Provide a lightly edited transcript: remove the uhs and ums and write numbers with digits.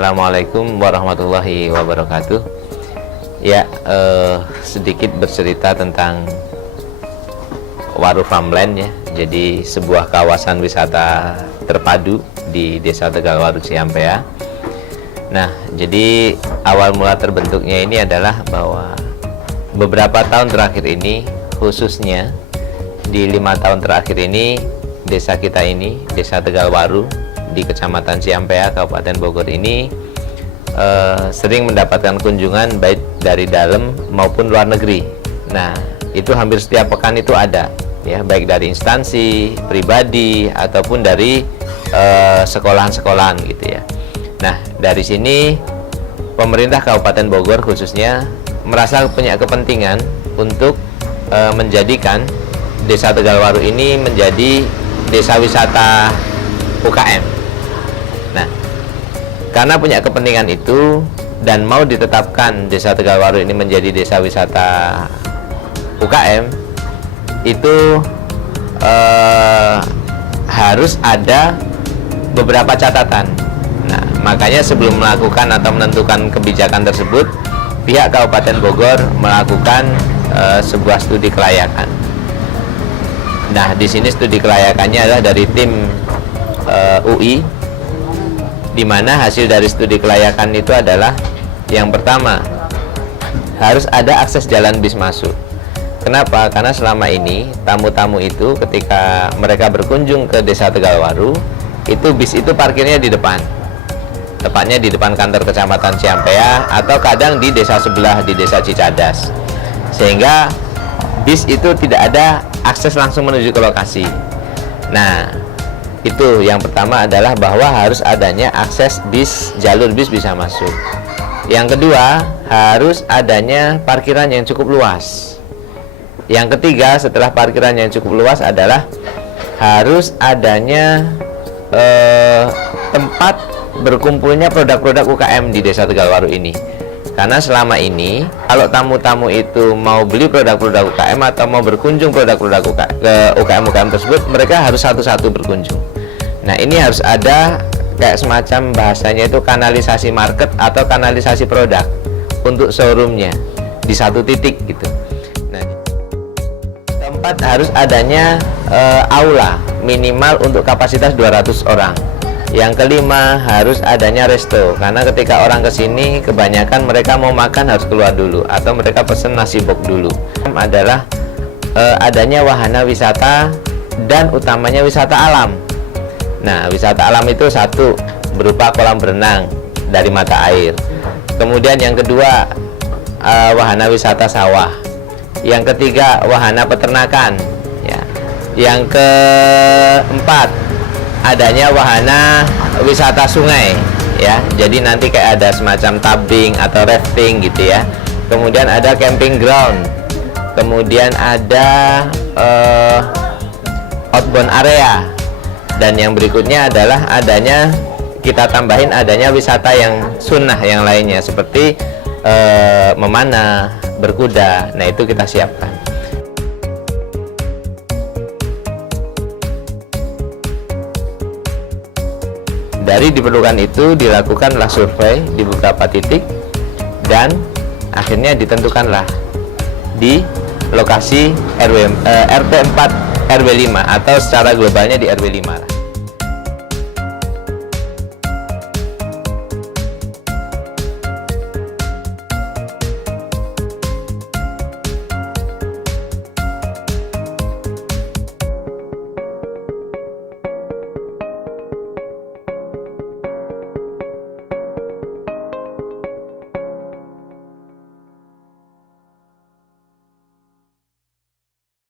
Assalamualaikum warahmatullahi wabarakatuh. Ya, sedikit bercerita tentang Waru Farmland ya. Jadi sebuah kawasan wisata terpadu di Desa Tegalwaru Ciampea. Nah, jadi awal mula terbentuknya ini adalah bahwa beberapa tahun terakhir ini, khususnya di 5 tahun terakhir ini, desa kita ini, Desa Tegalwaru di Kecamatan Ciampea, Kabupaten Bogor ini sering mendapatkan kunjungan baik dari dalam maupun luar negeri. Nah, itu hampir setiap pekan itu ada, ya, baik dari instansi, pribadi, ataupun dari sekolahan-sekolahan gitu ya. Nah, dari sini pemerintah Kabupaten Bogor khususnya merasa punya kepentingan untuk menjadikan Desa Tegalwaru ini menjadi desa wisata UKM. Nah, karena punya kepentingan itu dan mau ditetapkan Desa Tegalwaru ini menjadi desa wisata UKM, itu harus ada beberapa catatan. Nah, makanya sebelum melakukan atau menentukan kebijakan tersebut, pihak Kabupaten Bogor melakukan sebuah studi kelayakan. Nah, di sini studi kelayakannya adalah dari tim UI, di mana hasil dari studi kelayakan itu adalah yang pertama, harus ada akses jalan bis masuk. Kenapa? Karena selama ini tamu-tamu itu ketika mereka berkunjung ke Desa Tegalwaru, itu bis itu parkirnya di depan, tepatnya di depan kantor Kecamatan Ciampea atau kadang di desa sebelah, di Desa Cicadas, sehingga bis itu tidak ada akses langsung menuju ke lokasi. Nah, itu yang pertama adalah bahwa harus adanya akses bis, jalur bis bisa masuk. Yang kedua, harus adanya parkiran yang cukup luas. Yang ketiga, setelah parkiran yang cukup luas adalah harus adanya tempat berkumpulnya produk-produk UKM di Desa Tegalwaru ini. Karena selama ini kalau tamu-tamu itu mau beli produk-produk UKM atau mau berkunjung produk-produk UKM tersebut, mereka harus satu-satu berkunjung. Nah, ini harus ada kayak semacam bahasanya itu kanalisasi market atau kanalisasi produk untuk showroomnya di satu titik gitu. Nah, keempat, harus adanya aula minimal untuk kapasitas 200 orang. Yang kelima, harus adanya resto, karena ketika orang kesini kebanyakan mereka mau makan harus keluar dulu atau mereka pesen nasi box dulu. Adalah adanya wahana wisata dan utamanya wisata alam. Nah, wisata alam itu satu, berupa kolam berenang dari mata air. Kemudian yang kedua, wahana wisata sawah. Yang ketiga, wahana peternakan ya. Yang keempat, adanya wahana wisata sungai ya. Jadi nanti kayak ada semacam tubing atau rafting gitu ya. Kemudian ada camping ground. Kemudian ada outbound area. Dan yang berikutnya adalah adanya, kita tambahin adanya wisata yang sunnah yang lainnya seperti memanah, berkuda. Nah, itu kita siapkan. Dari diperlukan itu dilakukanlah survei di beberapa titik dan akhirnya ditentukanlah di lokasi RT 4 RW 5 atau secara globalnya di RW 5.